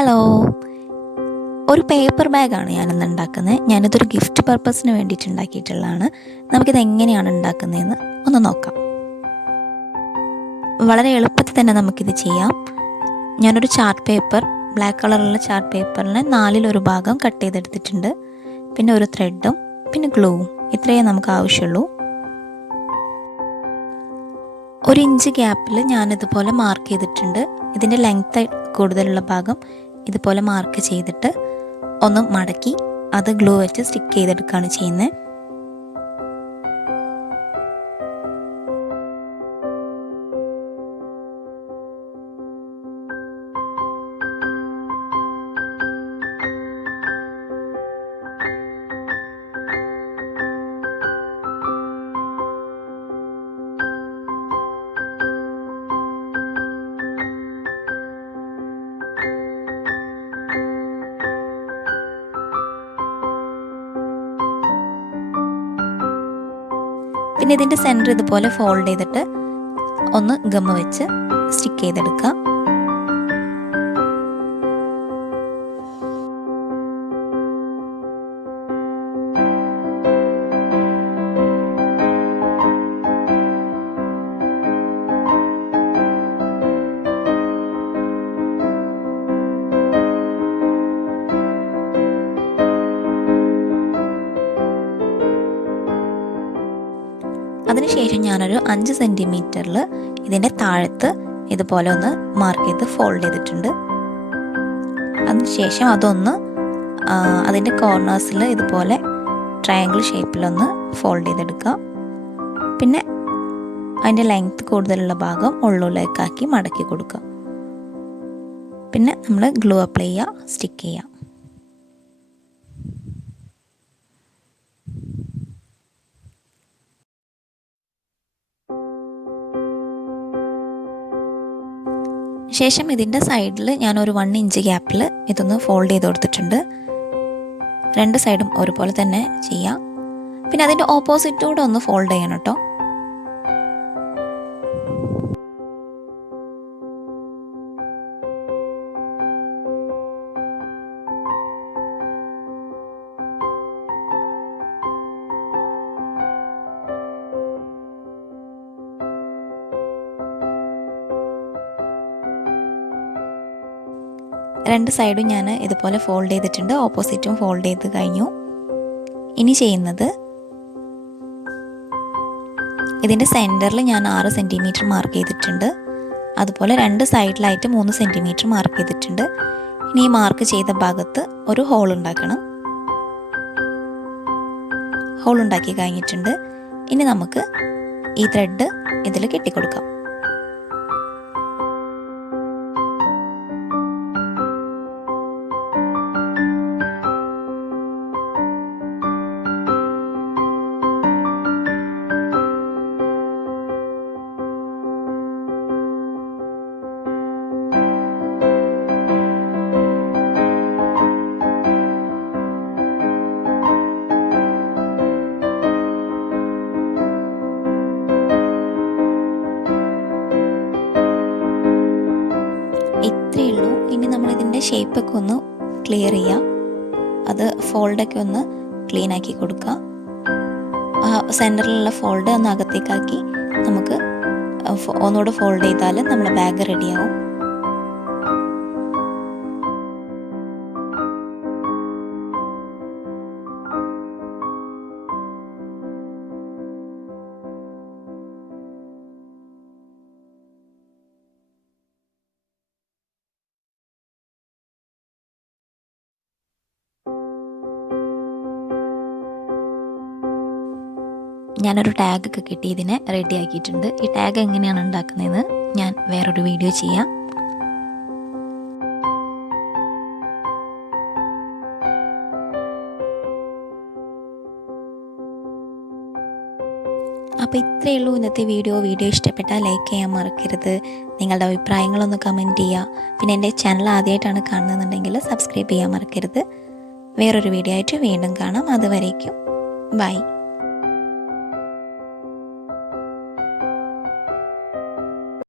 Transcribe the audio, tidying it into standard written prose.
Hello, ഒരു paper ബാഗാണ് ഞാനിന്ന് ഉണ്ടാക്കുന്നത്. ഞാനിതൊരു ഗിഫ്റ്റ് പർപ്പസിന് വേണ്ടിയിട്ട് ഉണ്ടാക്കിയിട്ടുള്ളതാണ്. നമുക്കിത് എങ്ങനെയാണ് ഉണ്ടാക്കുന്നതെന്ന് ഒന്ന് നോക്കാം. വളരെ എളുപ്പത്തിൽ തന്നെ നമുക്കിത് ചെയ്യാം. ഞാനൊരു ചാർട്ട് പേപ്പർ, ബ്ലാക്ക് കളറുള്ള ചാർട്ട് പേപ്പറിന് 4/1 ഭാഗം കട്ട് ചെയ്തെടുത്തിട്ടുണ്ട്. പിന്നെ ഒരു ത്രെഡും പിന്നെ ഗ്ലൂവും, ഇത്രയേ നമുക്ക് ആവശ്യമുള്ളൂ. 1 ഇഞ്ച് ഗ്യാപ്പിൽ ഞാനിതുപോലെ മാർക്ക് ചെയ്തിട്ടുണ്ട്. ഇതിൻ്റെ ലെങ്ത്ത് കൂടുതലുള്ള ഭാഗം ഇതുപോലെ മാർക്ക് ചെയ്തിട്ട് ഒന്ന് മടക്കി അത് ഗ്ലൂ വെച്ച് സ്റ്റിക്ക് ചെയ്തെടുക്കുകയാണ് ചെയ്യുന്നത്. പിന്നെ ഇതിൻ്റെ സെൻറ്റർ ഇതുപോലെ ഫോൾഡ് ചെയ്തിട്ട് ഒന്ന് ഗമ്മ വെച്ച് സ്റ്റിക്ക് ചെയ്തെടുക്കുക. അതിനുശേഷം ഞാനൊരു 5 സെൻറ്റിമീറ്ററിൽ ഇതിൻ്റെ താഴത്ത് ഇതുപോലെ ഒന്ന് മാർക്ക് ചെയ്ത് ഫോൾഡ് ചെയ്തിട്ടുണ്ട്. അതിനുശേഷം അതൊന്ന് അതിൻ്റെ കോർണേഴ്സിൽ ഇതുപോലെ ട്രയാങ്കിൾ ഷേപ്പിലൊന്ന് ഫോൾഡ് ചെയ്തെടുക്കുക. പിന്നെ അതിൻ്റെ ലെങ്ത്ത് കൂടുതലുള്ള ഭാഗം ഉള്ളിലേക്കാക്കി മടക്കി കൊടുക്കുക. പിന്നെ നമ്മൾ ഗ്ലൂ അപ്ലൈ ചെയ്യുക, സ്റ്റിക്ക് ചെയ്യുക. ശേഷം ഇതിൻ്റെ സൈഡിൽ ഞാനൊരു 1 ഇഞ്ച് ഗ്യാപ്പിൽ ഇതൊന്ന് ഫോൾഡ് ചെയ്ത് കൊടുത്തിട്ടുണ്ട്. 2 സൈഡും ഒരുപോലെ തന്നെ ചെയ്യാം. പിന്നെ അതിൻ്റെ ഓപ്പോസിറ്റൂടെ ഒന്ന് ഫോൾഡ് ചെയ്യണം കേട്ടോ. രണ്ട് സൈഡും ഞാൻ ഇതുപോലെ ഫോൾഡ് ചെയ്തിട്ടുണ്ട്. ഓപ്പോസിറ്റും ഫോൾഡ് ചെയ്ത് കഴിഞ്ഞു. ഇനി ചെയ്യുന്നത് ഇതിൻ്റെ സെൻറ്ററിൽ ഞാൻ 6 സെൻറ്റിമീറ്റർ മാർക്ക് ചെയ്തിട്ടുണ്ട്. അതുപോലെ 2 സൈഡിലായിട്ട് 3 സെൻറ്റിമീറ്റർ മാർക്ക് ചെയ്തിട്ടുണ്ട്. ഇനി ഈ മാർക്ക് ചെയ്ത ഭാഗത്ത് ഒരു ഹോൾ ഉണ്ടാക്കണം. ഹോൾ ഉണ്ടാക്കി കഴിഞ്ഞിട്ടുണ്ട്. ഇനി നമുക്ക് ഈ ത്രെഡ് ഇതിൽ കെട്ടിക്കൊടുക്കാം. ഇത്രയേ ഉള്ളൂ. ഇനി നമ്മളിതിൻ്റെ ഷേപ്പൊക്കെ ഒന്ന് ക്ലിയർ ചെയ്യാം. അത് ഫോൾഡൊക്കെ ഒന്ന് ക്ലീൻ ആക്കി കൊടുക്കുക. സെൻറ്ററിലുള്ള ഫോൾഡ് ഒന്ന് അകത്തേക്കാക്കി നമുക്ക് ഒന്നുകൂടെ ഫോൾഡ് ചെയ്താൽ നമ്മുടെ ബാഗ് റെഡിയാവും. ഞാനൊരു ടാഗൊക്കെ കിട്ടി ഇതിനെ റെഡി ആക്കിയിട്ടുണ്ട്. ഈ ടാഗ് എങ്ങനെയാണ് ഉണ്ടാക്കുന്നതെന്ന് ഞാൻ വേറൊരു വീഡിയോ ചെയ്യാം. അപ്പോൾ ഇത്രയേ ഉള്ളൂ ഇന്നത്തെ വീഡിയോ. ഇഷ്ടപ്പെട്ടാൽ ലൈക്ക് ചെയ്യാൻ മറക്കരുത്. നിങ്ങളുടെ അഭിപ്രായങ്ങളൊന്ന് കമൻറ്റ് ചെയ്യുക. പിന്നെ എൻ്റെ ചാനൽ ആദ്യമായിട്ടാണ് കാണുന്നതെന്നുണ്ടെങ്കിൽ സബ്സ്ക്രൈബ് ചെയ്യാൻ മറക്കരുത്. വേറൊരു വീഡിയോ ആയിട്ട് വീണ്ടും കാണാം. അതുവരേക്കും ബൈ.